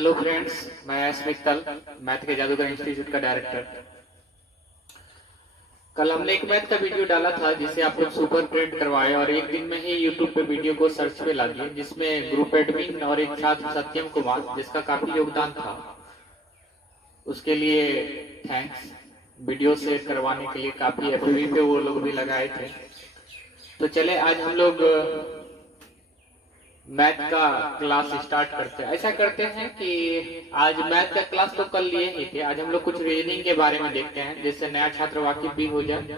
Hello friends, मैं S Mittal, math के जादूगर इंस्टीट्यूट का डायरेक्टर। कल हमने एक मैथ का वीडियो डाला था जिसे आप लोग सुपर प्रिंट करवाए और एक दिन में ही यूट्यूब पे वीडियो को सर्च पे ला दिए, जिसमें ग्रुप एडमिन और एक छात्र सत्यम कुमार जिसका काफी योगदान था, उसके लिए थैंक्स। वीडियो शेयर करवाने के लिए काफी एफबी पे वो लोग भी लगाए थे। तो चले आज हम लोग मैथ का क्लास स्टार्ट करते हैं। ऐसा करते हैं कि आज मैथ का क्लास तो कल लिए ही थे, आज हम लोग कुछ रीजनिंग के बारे में देखते हैं जिससे नया छात्र वाकिफ भी हो जाए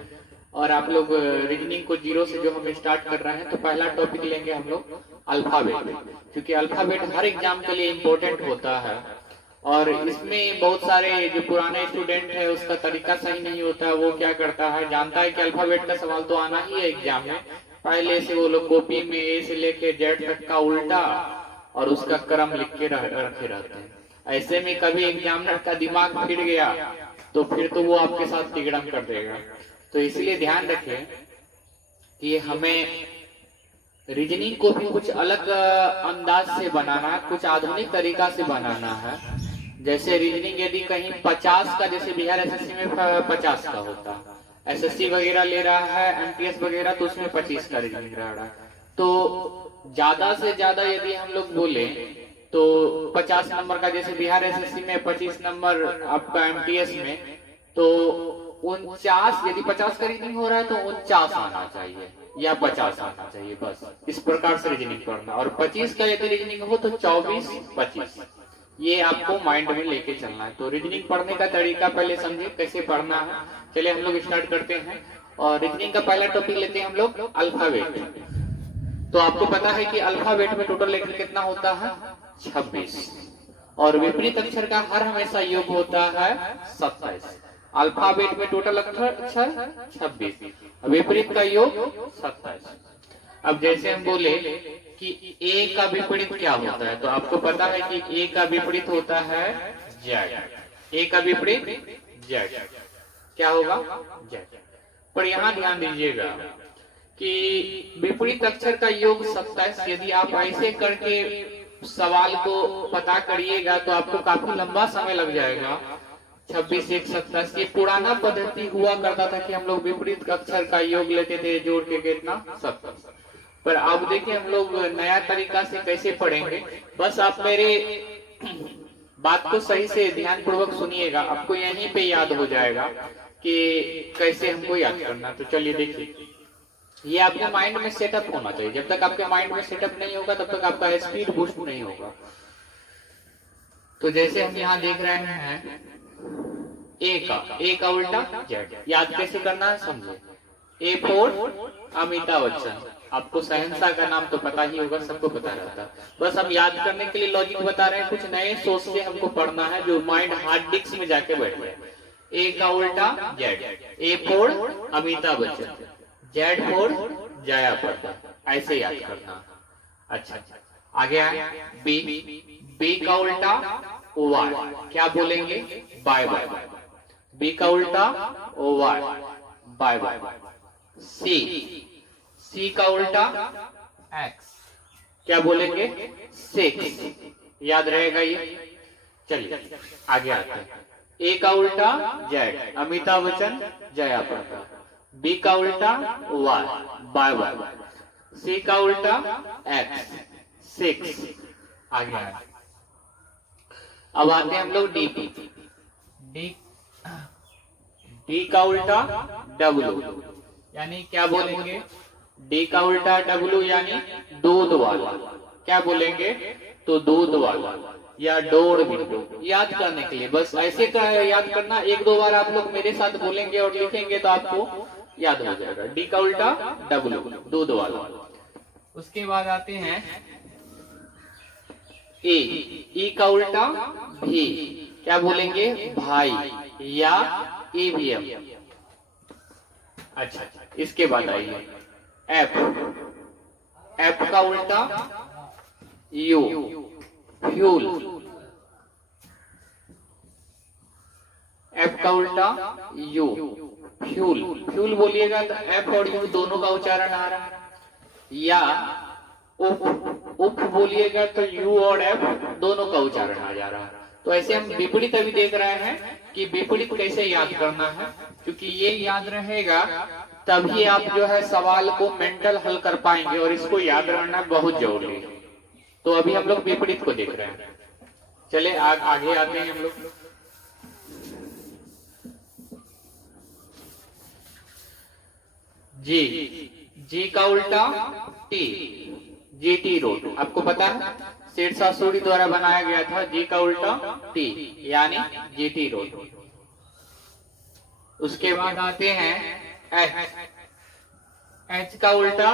और आप लोग रीजनिंग को जीरो से जो हम स्टार्ट कर रहे हैं। तो पहला टॉपिक लेंगे हम लोग अल्फाबेट, क्योंकि अल्फाबेट हर एग्जाम के लिए इम्पोर्टेंट होता है और इसमें बहुत सारे जो पुराने स्टूडेंट है उसका तरीका सही नहीं होता है। वो क्या करता है, जानता है कि अल्फाबेट का सवाल तो आना ही है एग्जाम में, पहले से वो लोग कॉपी में ए से लेके जेड तक का उल्टा और उसका क्रम लिख के रखे रहते हैं। ऐसे में कभी एग्जामिनर का दिमाग फिर गया तो फिर तो वो आपके साथ तिगड़म कर देगा। तो इसलिए ध्यान रखें कि हमें रीजनिंग को भी कुछ अलग अंदाज से बनाना है, कुछ आधुनिक तरीका से बनाना है। जैसे रीजनिंग यदि कहीं 50 का, जैसे बिहार एसएससी में 50 का होता है, एसएससी वगैरह ले रहा है एमटीएस वगैरह, तो उसमें 25 का रीजनिंग रहा है। तो ज्यादा से ज्यादा यदि हम लोग बोले तो 50 नंबर का, जैसे बिहार एसएससी में 25 नंबर आपका एमटीएस में, तो 49, यदि 50 का रीजनिंग हो रहा है तो 49 आना चाहिए या 50 आना चाहिए, बस इस प्रकार से रीजनिंग पढ़ना। और 25 का यदि रीजनिंग हो तो 24, 25, ये आपको माइंड में लेके चलना है। तो रीजनिंग पढ़ने का तरीका पहले समझे कैसे पढ़ना है। चलिए हम लोग स्टार्ट करते हैं और रीजनिंग का पहला टॉपिक लेते हैं हम लोग अल्फाबेट। तो आपको पता है कि अल्फाबेट में टोटल लेटर कितना होता है, 26, और विपरीत अक्षर का हर हमेशा योग होता है 27। अल्फाबेट में टोटल अक्षर 26, विपरीत का योग 27। अब जैसे हम बोले कि ए का विपरीत क्या होता है, तो आपको पता है कि ए का विपरीत होता है जेड। ए का विपरीत जेड क्या होगा, जेड। पर यहाँ ध्यान दीजिएगा कि विपरीत अक्षर का योग 27, यदि आप ऐसे करके सवाल को पता करिएगा तो आपको काफी लंबा समय लग जाएगा। 26, 1, 27 ये पुराना पद्धति हुआ करता था कि हम लोग विपरीत अक्षर का योग लेते थे जोड़ के कितना 27। पर अब देखिए हम लोग नया तरीका से कैसे पढ़ेंगे। बस आप मेरे बात को सही से ध्यान पूर्वक सुनिएगा, आपको यहीं पे याद हो जाएगा कि कैसे हमको याद करना। तो चलिए देखिए, ये आपके माइंड में सेटअप होना चाहिए। जब तक आपके माइंड में सेटअप नहीं होगा तब तक आपका स्पीड बूस्ट नहीं होगा। तो जैसे हम यहाँ देख रहे हैं ए का उल्टा जेड, याद कैसे करना है समझे। ए फॉर अमिताभ बच्चन, आपको शहंशाह का नाम तो पता ही होगा, सबको पता रहता है। बस हम याद करने के लिए लॉजिक बता रहे हैं, कुछ नए सोच से हमको पढ़ना है जो माइंड हार्ड डिस्क में जाके बैठे। ए का उल्टा Z, A for Amitabh Bachchan, Z for Jaya Prada, ऐसे याद करना। अच्छा आगे आए बी, बी का उल्टा वाई, क्या बोलेंगे, बाय बाय। बी का उल्टा वाई, बाय बाय। सी, सी का उल्टा एक्स, क्या बोलेंगे, 6, याद रहेगा ये। चलिए आगे आते हैं। ए का उल्टा जेड, अमिताभ बच्चन जया प्रदा। बी का उल्टा वाई, बाय बाय। सी का उल्टा एक्स, 6, आगे आए। अब आते हैं हम लोग डी पे। डी का उल्टा डब्लू, यानी क्या बोलेंगे, डी का उल्टा डब्लू यानी दूध वाला, क्या बोलेंगे, तो दूध वाला या डोर बिंदु। याद करने के लिए बस ऐसे का याद करना, एक दो बार आप लोग मेरे साथ बोलेंगे और लिखेंगे तो आपको याद हो जाएगा। डी का उल्टा डब्लू, दूध वाला। उसके बाद आते हैं ए, ई का उल्टा भी, क्या बोलेंगे, भाई या ईवीएम। अच्छा इसके बाद आइए एफ, एफ का उल्टा यू, फ्यूल। एफ का उल्टा यू, फ्यूल। फ्यूल बोलिएगा तो एफ और यू दोनों का उच्चारण आ रहा है। या उफ उफ बोलिएगा तो यू और एफ दोनों का उच्चारण आ जा रहा है। तो ऐसे हम विपरीत अभी देख रहे हैं कि विपरीत कैसे याद करना है, क्योंकि ये याद रहेगा तभी आप जो है सवाल को मेंटल हल कर पाएंगे, और इसको याद रखना बहुत जरूरी है। तो अभी हम लोग विपरीत को देख रहे हैं। चले आगे आते हैं हम लोग। जी का उल्टा टी, जीटी रोड। आपको पता है सेठ सासुड़ी द्वारा बनाया गया था। जी का उल्टा टी यानी जीटी रोड। उसके बाद आते हैं एच, एच का उल्टा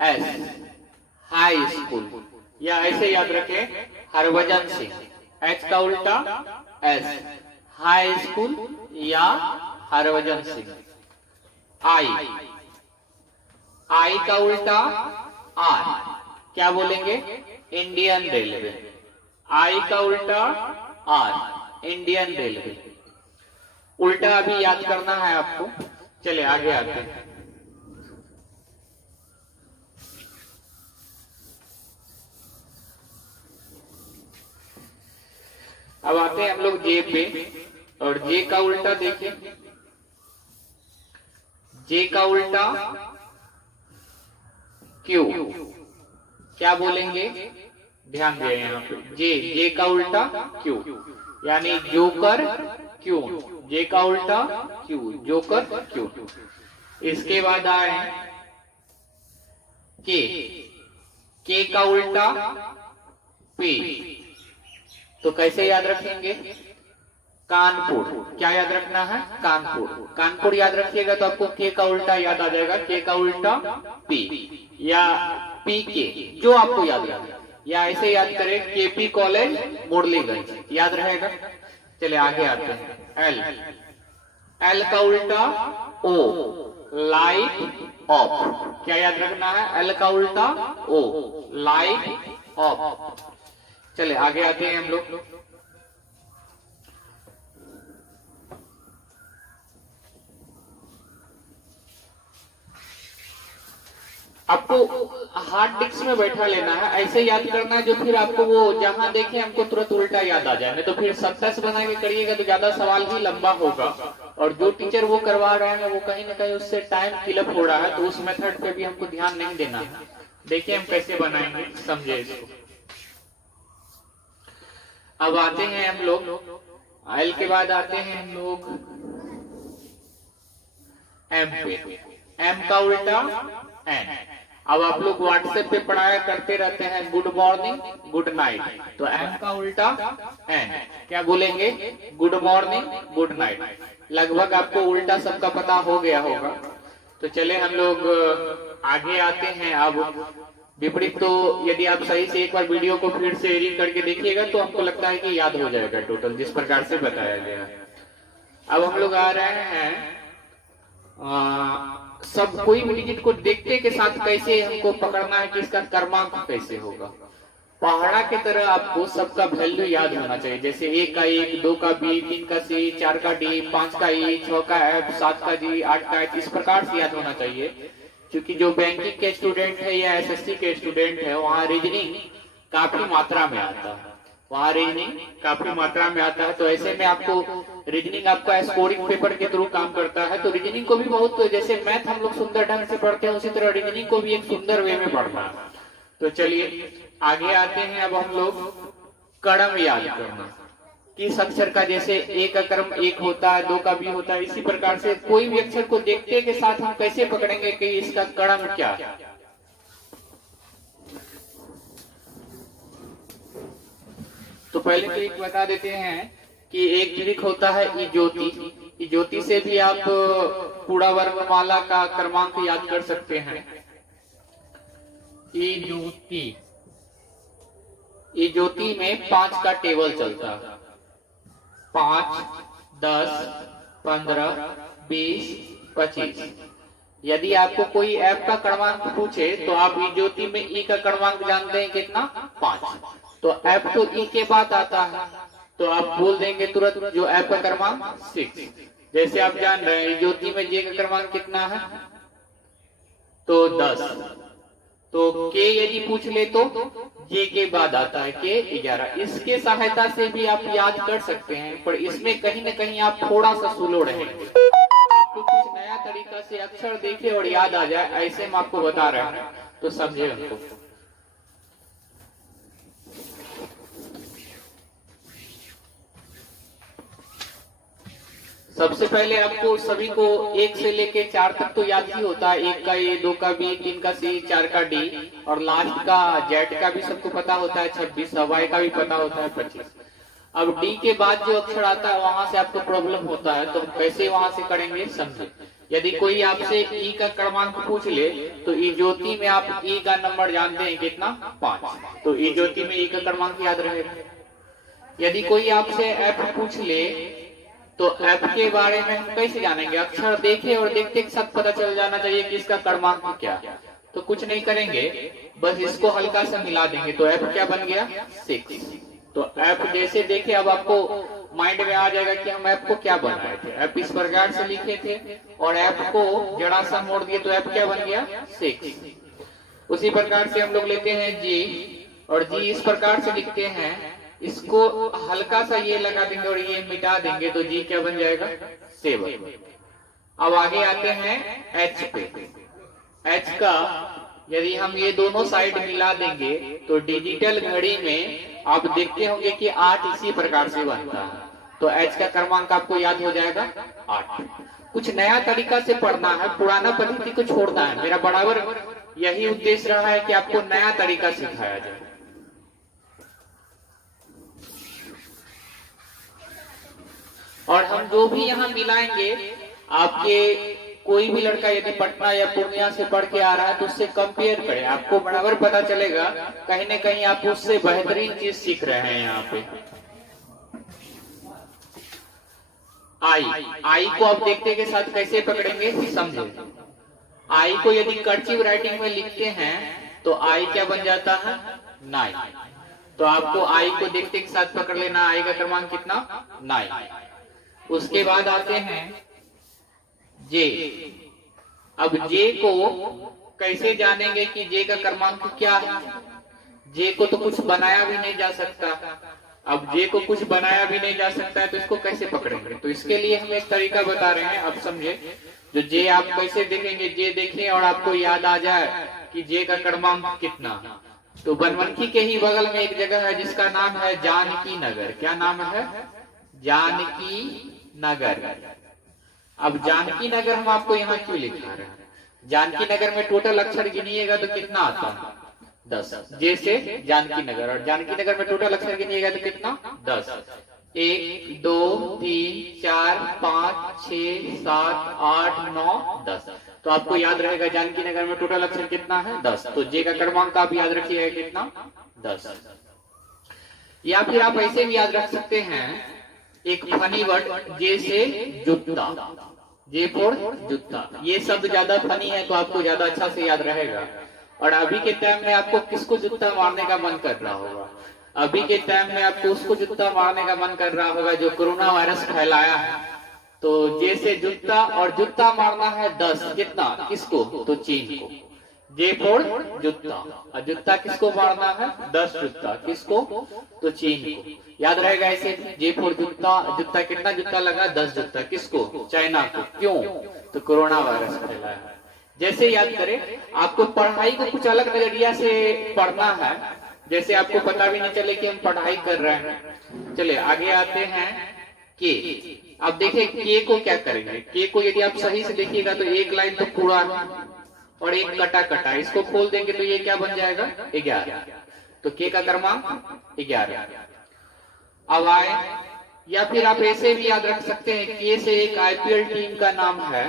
एस, हाई स्कूल, या ऐसे याद रखें हरभजन सिंह। एच का उल्टा एस, हाई स्कूल या हरभजन सिंह। आई, आई का उल्टा आर, क्या बोलेंगे इंडियन रेलवे। आई का उल्टा आर, इंडियन रेलवे। उल्टा अभी याद करना है आपको। चले आगे आते हैं। अब आते हैं हम लोग जे पे, और जे का उल्टा देखिए, जे का उल्टा क्यू, क्या बोलेंगे ध्यान दें यहाँ पे। जे का उल्टा क्यू यानी जोकर क्यू। जे का उल्टा क्यू, जोकर क्यू। इसके बाद आए के का उल्टा पी। तो कैसे याद रखेंगे कानपुर, क्या याद रखना है कानपुर। कानपुर याद रखिएगा तो आपको के का उल्टा याद आ जाएगा, के का उल्टा पी या पी के, जो आपको याद रहेगा। या ऐसे याद करें केपी कॉलेज मुरलीगंज, याद रहेगा। चले आगे आते हैं। एल, एल का उल्टा ओ, लाइट ऑफ, क्या याद रखना है एल का उल्टा ओ, लाइट ऑफ। चले आगे आते हैं हम लोग। आपको हार्ड डिस्क में बैठा लेना है, ऐसे याद करना है जो फिर आपको वो जहां देखे हमको तुरंत उल्टा याद आ जाए। नहीं तो फिर 70 बना के करिएगा तो ज्यादा सवाल भी लंबा होगा, और जो टीचर वो करवा रहे हैं वो कहीं ना कहीं उससे टाइम किलअप हो रहा है। तो उस मेथड पे भी हमको ध्यान नहीं देना है। देखिए हम कैसे बनाएंगे, समझे इसको। अब आते हैं हम लोग एल के बाद आते हैं हम लोग एम पे। एम का उल्टा एन। अब आप लोग व्हाट्सएप पे पढ़ाया करते रहते हैं गुड मॉर्निंग गुड नाइट, तो एम का उल्टा एन, क्या बोलेंगे गुड मॉर्निंग गुड नाइट। लगभग आपको उल्टा सबका पता हो गया होगा। तो चले हम लोग आगे आते हैं। अब विपरीत तो यदि आप सही से एक बार वीडियो को फिर से रीड करके देखिएगा तो हमको लगता है कि याद हो जाएगा टोटल जिस प्रकार से बताया गया है। अब हम लोग आ रहे हैं सब कोई भी डिजिट को देखते के साथ कैसे हमको पकड़ना है कि इसका क्रमांक कैसे होगा। पहाड़ा की तरह आपको सबका वैल्यू याद होना चाहिए, जैसे 1 का 1, 2 का बी, 3 का सी, 4 का डी, 5 का ई, 6 का एफ, 7 का जी, 8 का एच, इस प्रकार से याद होना चाहिए। क्योंकि जो बैंकिंग के स्टूडेंट है या एसएससी के स्टूडेंट है वहाँ रीजनिंग काफी मात्रा में आता है, वहाँ रीजनिंग काफी मात्रा में आता है। तो ऐसे में आपको रीजनिंग आपका स्कोरिंग पेपर के थ्रू काम करता है। तो रीजनिंग को भी बहुत, जैसे मैथ हम लोग सुंदर ढंग से पढ़ते हैं उसी तरह रीजनिंग को भी एक सुंदर वे में पढ़ना है। तो चलिए आगे आते हैं। अब हम लोग क्रम याद करना, किस अक्षर का, जैसे ए का क्रम 1 होता है, 2 का भी होता है, इसी प्रकार से कोई भी अक्षर को देखते के साथ हम कैसे पकड़ेंगे कि इसका क्रम क्या है। तो पहले तो एक बता देते हैं कि एक ट्रिक होता है इजोती। इजोती से भी आप पूरा वर्णमाला का क्रमांक याद कर सकते हैं। इजोती, इजोती में 5 का टेबल चलता है, 5, 10, 15, 20, 25। यदि आपको कोई ऐप का क्रमांक पूछे तो आप इजोती में ई का क्रमांक जानते हैं कितना, 5। तो ऐप तो ई के बाद आता है, तो आप बोल देंगे तुरंत जो ऐप का क्रमांक 6। जैसे आप जान रहे हैं इजोती में जे का क्रमांक कितना है, तो 10। तो के यदि पूछ ले तो जे के बाद आता है के 11। इसके सहायता से भी आप याद कर सकते हैं, पर इसमें कहीं ना कहीं आप थोड़ा सा स्लो रहेंगे। आपको कुछ नया तरीका से अक्षर देखे और याद आ जाए, ऐसे हम आपको बता रहे हैं, तो समझे उनको। सबसे पहले आपको सभी को 1 से लेके 4 तक तो याद ही होता है। 1 का ए, 2 का बी, 3 का सी, 4 का डी, और लास्ट का जेड का भी सबको पता होता है 26, हवाई का भी पता होता है 25। अब डी के बाद जो अक्षर आता है वहां से आपको प्रॉब्लम होता है, तो हम कैसे वहां से करेंगे समझे। यदि कोई आपसे ई का क्रमांक पूछ ले तो ई ज्योति में आप ई का नंबर जानते हैं कितना, 5, तो ई ज्योति में ई का क्रमांक याद रहेगा। यदि कोई आपसे एफ पूछ ले तो एफ के बारे में हम कैसे जानेंगे, अक्षर देखे और देखते के साथ पता चल जाना चाहिए कि इसका क्रमांक क्या है। तो कुछ नहीं करेंगे, बस इसको हल्का सा मिला देंगे, तो एफ क्या बन गया 6। तो एफ जैसे देखे अब आपको माइंड में आ जाएगा कि हम एफ को क्या बनाए थे। एफ इस प्रकार से लिखे थे और एफ को जरा सा मोड़ दिए तो एफ क्या बन गया 6। उसी प्रकार से हम लोग लेते हैं जी, और जी इस प्रकार से लिखते हैं, इसको हल्का सा ये लगा देंगे और ये मिटा देंगे, तो जी क्या बन जाएगा 7। अब आगे आते हैं एच पे। एच का यदि हम ये दोनों साइड मिला देंगे तो डिजिटल घड़ी में आप देखते होंगे कि 8 इसी प्रकार से बनता है, तो एच का क्रमांक आपको याद हो जाएगा 8। कुछ नया तरीका से पढ़ना है, पुराना पद्धति को छोड़ना है। मेरा बराबर यही उद्देश्य रहा है कि आपको नया तरीका सिखाया जाए। और हम जो भी यहाँ मिलाएंगे, आपके कोई भी लड़का यदि पटना या पूर्णिया से पढ़ के आ रहा है तो उससे कंपेयर करें, आपको बराबर पता चलेगा कहीं न कहीं आप उससे बेहतरीन चीज सीख रहे हैं। यहाँ पे आई को आप देखते के साथ कैसे पकड़ेंगे समझे। आई को यदि कर्सिव राइटिंग में लिखते हैं तो आई क्या बन जाता है 9। तो आपको आई को देखते के साथ पकड़ लेना, आई का क्रमांक कितना 9। उसके बाद आते हैं जे। अब जे को कैसे जानेंगे कि जे का क्रमांक क्या है। जे को तो कुछ बनाया भी नहीं जा सकता। अब जे को कुछ बनाया भी नहीं जा सकता है तो इसको कैसे पकड़ेंगे, तो इसके लिए हम एक तरीका बता रहे हैं, अब समझे। जो जे आप कैसे देखेंगे, जे देखें और आपको याद आ जाए कि जे का क्रमांक कितना। तो बनमनखी के ही बगल में एक जगह है जिसका नाम है जानकी नगर। क्या नाम है, जानकी नगर। अब जानकी नगर हम आपको यहाँ क्यों लिखा रहे हैं, जानकी नगर में टोटल अक्षर गिनिएगा तो कितना आता है 10। जैसे जानकी नगर, और जानकी नगर में टोटल अक्षर गिनिएगा तो कितना 10। 1 2 3 4 5 6 7 8 9 10। तो आपको याद रहेगा जानकी नगर में टोटल अक्षर कितना है 10। तो जे का क्रमांक आप याद रखिएगा कितना 10। या फिर आप ऐसे भी याद रख सकते हैं एक फनी वर्ड, जे से जूता, जे फॉर जूता। ये शब्द ज्यादा फनी है तो आपको ज्यादा अच्छा से याद रहेगा। और अभी के टाइम में आपको किसको जूता मारने का मन कर रहा होगा, अभी के टाइम में आपको उसको जूता मारने का मन कर रहा होगा जो कोरोना वायरस फैलाया है। तो जैसे जूता, और जूता मारना है 10, कितना किसको, तो चीन को। जे फॉर जूता, और जूता किसको मारना है 10 जूता, किसको, तो चीन को। याद रहेगा ऐसे, जे फॉर जूता, जूता कितना जूता लगा 10 जूता, किसको, चाइना को। क्यों, तो कोरोना वायरस फैला है। जैसे याद करें, आपको पढ़ाई को कुछ अलग नजरिया से पढ़ना है, जैसे आपको पता भी नहीं चले कि हम पढ़ाई कर रहे हैं। चलिए आगे आते हैं के। अब देखिए के को क्या करेंगे। के को यदि आप सही से देखिएगा तो एक लाइन तो पूरा और एक कटा कटा, इसको खोल देंगे तो ये क्या बन जाएगा 11। तो के का क्रमांक 11। अब आए, या फिर आप ऐसे भी याद रख सकते हैं, के से एक आईपीएल टीम का नाम है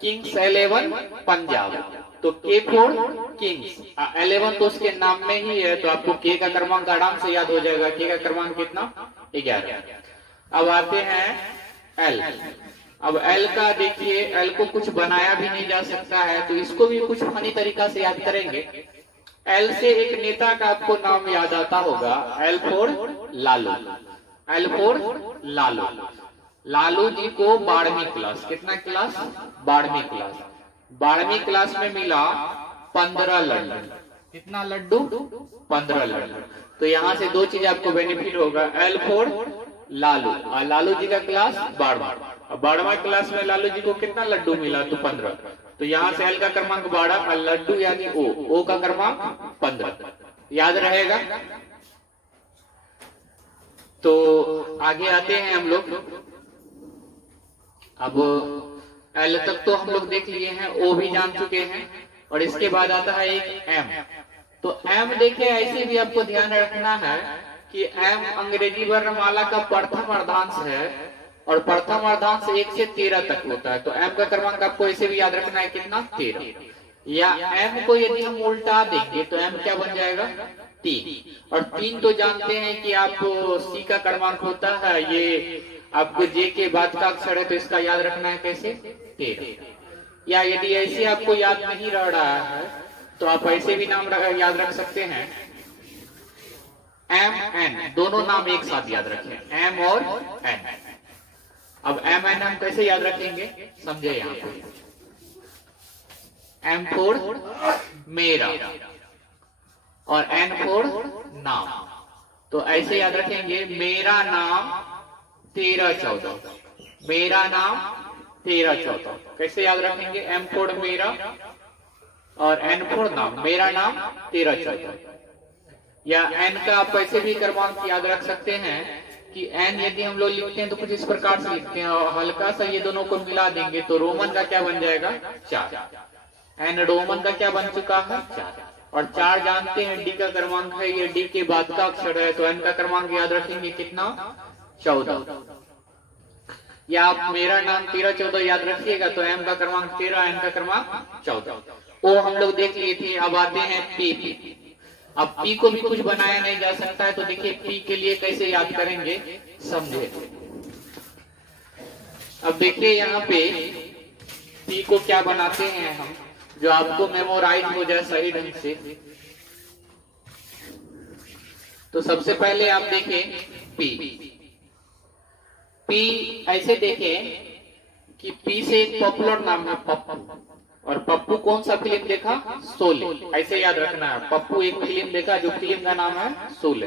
किंग्स 11 पंजाब। तो के फॉर किंग्स, 11 तो उसके नाम में ही है, तो आपको के का क्रमांक आराम से याद हो जाएगा। के का क्रमांक कितना 11। अब आते हैं एल। अब एल का देखिए, एल को कुछ बनाया भी नहीं जा सकता है, तो इसको भी कुछ फनी तरीका से याद करेंगे। एल से एक नेता का आपको नाम याद आता होगा, L for Lalu. L for Lalu. Lalu ji को 12वीं क्लास, कितना क्लास 12वीं क्लास, 12वीं क्लास में मिला 15 लंडन। कितना लड्डू? 15 लड्डू। तो यहाँ से दो चीज आपको बेनिफिट होगा, L फॉर लालू, और लालू जी का क्लास 12, 12वां क्लास में लालू जी को कितना लड्डू मिला? तो 15। तो यहाँ से L का क्रमांक 12 और लड्डू यानी O का क्रमांक 15, याद रहेगा। तो आगे आते हैं हम लोग। अब L तक तो हम लोग देख लिए हैं, O भी जान चुके हैं, और इसके बाद आता है एक M। तो M देखिए, ऐसे भी आपको ध्यान रखना है कि M अंग्रेजी वर्णमाला का प्रथम अर्धांश है, और प्रथम अर्धांश 1 से 13 तक होता है। तो M का क्रमांक आपको ऐसे भी याद रखना है, कितना? 13। या M को यदि हम उल्टा देंगे तो M क्या बन जाएगा? 3। और 3 तो जानते हैं कि आपको C का क्रमांक होता है, ये आपको J के बाद का अक्षर है, तो इसका याद रखना है कैसे? 13। या यदि ऐसे आपको याद नहीं रह रहा है तो आप ऐसे भी नाम याद रख सकते हैं, M N, दोनों नाम एक साथ याद रखें, M और N। अब M N हम कैसे याद रखेंगे, समझे यहाँ पे। M फॉर मेरा और N फॉर नाम। तो ऐसे याद रखेंगे, मेरा नाम 13-14, मेरा नाम 13-14। कैसे याद रखेंगे? M फॉर मेरा और N फॉर नाम, मेरा नाम 13-14। या N का आप ऐसे भी क्रमांक याद रख सकते हैं कि N यदि हम लोग लिखते हैं तो कुछ इस प्रकार से लिखते हैं, और हल्का सा ये दोनों को मिला देंगे तो रोमन का क्या बन जाएगा? 4। N रोमन का क्या बन चुका है? 4। और 4 जानते हैं D का क्रमांक है, ये D के बाद का अक्षर है, तो N का क्रमांक याद रखेंगे कितना? 14। या आप मेरा नाम 13-14 याद रखिएगा, तो M का क्रमांक 13, N का क्रमांक 14। वो हम लोग देख लिए थे। अब आते हैं P। अब P को भी कुछ बनाया नहीं जा सकता है, तो देखिए P के लिए कैसे याद करेंगे, समझे। अब देखिए यहाँ पे P को क्या बनाते हैं हम, जो आपको मेमोराइज हो जाए सही ढंग से। तो सबसे पहले आप देखें P ऐसे देखें कि P से एक पॉपुलर नाम है पप्पू, और पप्पू कौन सा फिल्म देखा? शोले। ऐसे याद रखना है, पप्पू एक फिल्म देखा, जो फिल्म का नाम है शोले।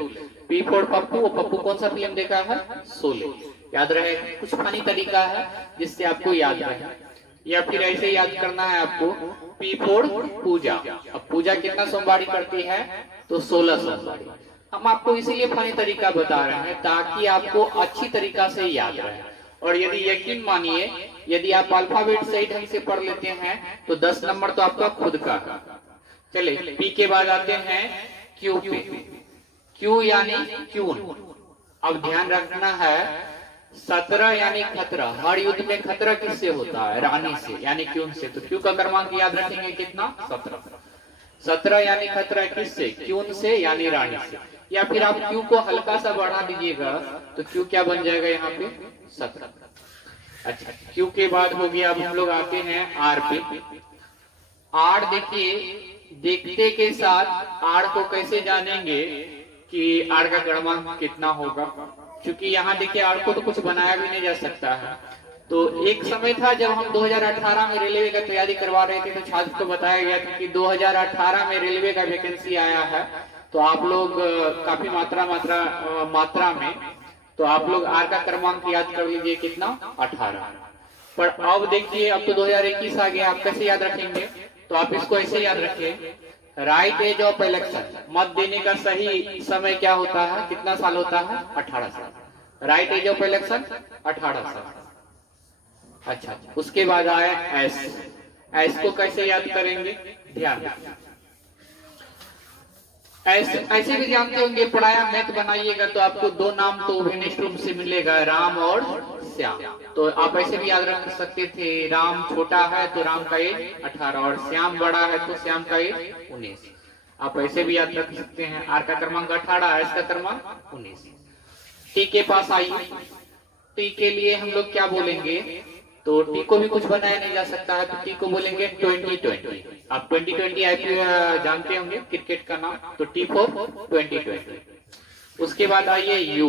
P फॉर पप्पू, और पप्पू कौन सा फिल्म देखा है? शोले। याद रहे, कुछ फनी तरीका है जिससे आपको याद रहे। या फिर ऐसे याद करना है आपको, P फॉर पूजा। अब पूजा कितना सोमवारी करती है? तो 16 सोमवारी। हम आपको इसीलिए फनी तरीका बता रहे हैं ताकि आपको अच्छी तरीका से याद रहे। और यदि यकीन मानिए, यदि आप अल्फाबेट सही ढंग से पढ़ लेते हैं तो 10 नंबर तो आपका खुद का है। चले, P के बाद आते हैं Q पे। Q यानी क्यून। अब ध्यान रखना है, 17 यानी खतरा। हर युद्ध में खतरा किससे होता है? रानी से, यानी क्यून से। तो Q का क्रमांक याद रखेंगे कितना? 17। 17 यानी खतरा किससे? क्यून से, यानी रानी से। या फिर आप Q को हल्का सा बढ़ा दीजिएगा तो Q क्या बन जाएगा यहाँ पे? 17। अच्छा, Q के बाद हो गया। अब हम लोग आते हैं R पे। R देखिए, देखते के साथ R को कैसे जानेंगे कि R का क्रमांक कितना होगा, क्योंकि यहाँ देखिए R को तो कुछ बनाया भी नहीं जा सकता है। तो एक समय था जब हम 2018 में रेलवे का तैयारी करवा रहे थे, तो छात्र को बताया गया था कि 2018 में रेलवे का वैकेंसी आया है, तो आप लोग काफी मात्रा में, तो आप लोग R का क्रमांक याद कर लीजिए कितना? 18। पर अब देखिए, अब तो 2021 आ गया, आप कैसे याद रखेंगे? तो आप इसको ऐसे याद रखें, राइट एज ऑफ इलेक्शन, मत देने का सही समय क्या होता है? कितना साल होता है? 18 साल। राइट एज ऑफ इलेक्शन 18 साल। अच्छा, उसके बाद आया एस। एस को कैसे याद करेंगे? ध्यान, ऐसे भी जानते होंगे, पढ़ाया मैथ बनाइएगा तो आपको दो नाम तो अभिनिष्ठ रूप से मिलेगा, राम और श्याम। तो आप ऐसे भी याद रख सकते थे, राम छोटा है तो राम का एज 18, और श्याम बड़ा है तो श्याम का एज 19। आप ऐसे भी याद रख सकते हैं। आर का क्रमांक 18, एस का क्रमांक 19। टी के पास आइए। टी के लिए हम लोग क्या बोलेंगे? तो टी को भी कुछ बनाया नहीं जा सकता है, तो टी को बोलेंगे 2020। आप 2020 आईपीएल जानते होंगे, क्रिकेट का नाम, तो टी फॉर 2020। उसके बाद आइए यू।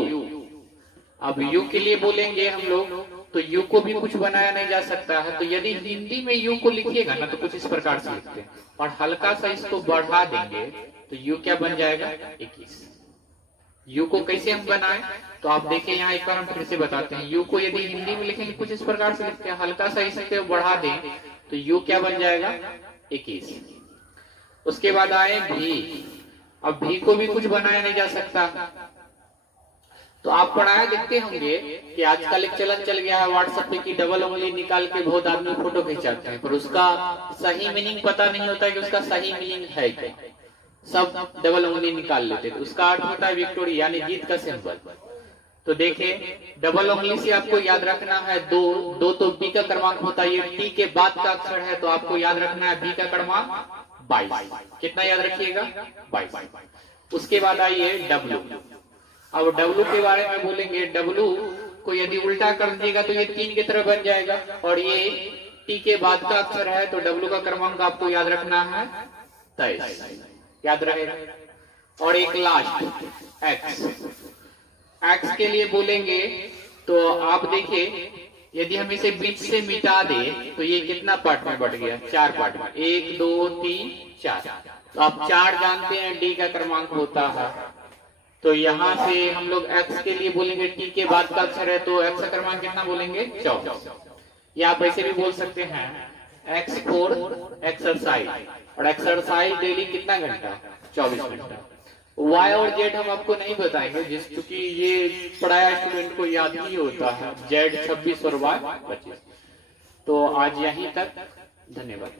अब यू के लिए बोलेंगे हम लोग, तो यू को भी कुछ बनाया नहीं जा सकता है। तो यदि हिंदी में यू को लिखिएगा ना तो कुछ इस प्रकार से लिखते हैं, और हल्का सा इसको बढ़ा देंगे तो यू क्या बन जाएगा 21। यू को कैसे हम बनाएं, तो आप देखिए यहाँ एक बार हम फिर से बताते हैं। यू को यदि हिंदी में लिखेंगे कुछ इस प्रकार से लिखते हैं, हल्का सा इसे बढ़ा दें तो यू क्या बन जाएगा 21। उसके बाद आए भी। अब भी को भी कुछ बनाया नहीं जा सकता, तो आप पढ़ाया देखते होंगे कि आजकल एक चलन चल गया है व्हाट्सएप पे कि डबल उंगली निकाल के बहुत आदमी फोटो खिंचाते हैं, पर उसका सही मीनिंग पता नहीं होता है कि उसका सही मीनिंग है क्या। सब डबल उंगली निकाल लेते, तो उसका अर्थ होता है विक्टोरी यानी जीत का सिंबल। तो देखें डबल उंगली से आपको याद रखना है दो तो बी का क्रमांक होता है, ये टी के बाद का अक्षर है तो आपको याद रखना है बी का क्रमांक 22। कितना याद रखिएगा 22। उसके बाद आइए डब्लू। अब डब्लू के बारे में बोलेंगे, डब्लू को यदि उल्टा कर दीजिएगा तो ये 3 की तरह बन जाएगा, और ये टी के बाद का अक्षर है तो डब्लू का क्रमांक आपको याद रखना है 23, याद रहेगा। और एक लास्ट एक्स। एक्स के लिए बोलेंगे तो आप देखिए यदि हम इसे बीच से मिटा दे तो ये कितना पार्ट में बट गया, 4 पार्ट में, 1 2 3 4। तो आप 4 जानते हैं डी का क्रमांक होता है, तो यहाँ से हम लोग एक्स के लिए बोलेंगे टी के बाद का अक्षर है तो एक्स का क्रमांक कितना बोलेंगे 24। या आप ऐसे भी बोल सकते हैं एक्स फॉर एक्सरसाइज, और एक्सरसाइज डेली कितना घंटा 24 घंटा। वाई और जेड हम आपको नहीं बताएंगे जिस चूंकि ये पढ़ाया स्टूडेंट को याद नहीं होता है, जेड 26 और वाई 25। तो आज यहीं तक, धन्यवाद।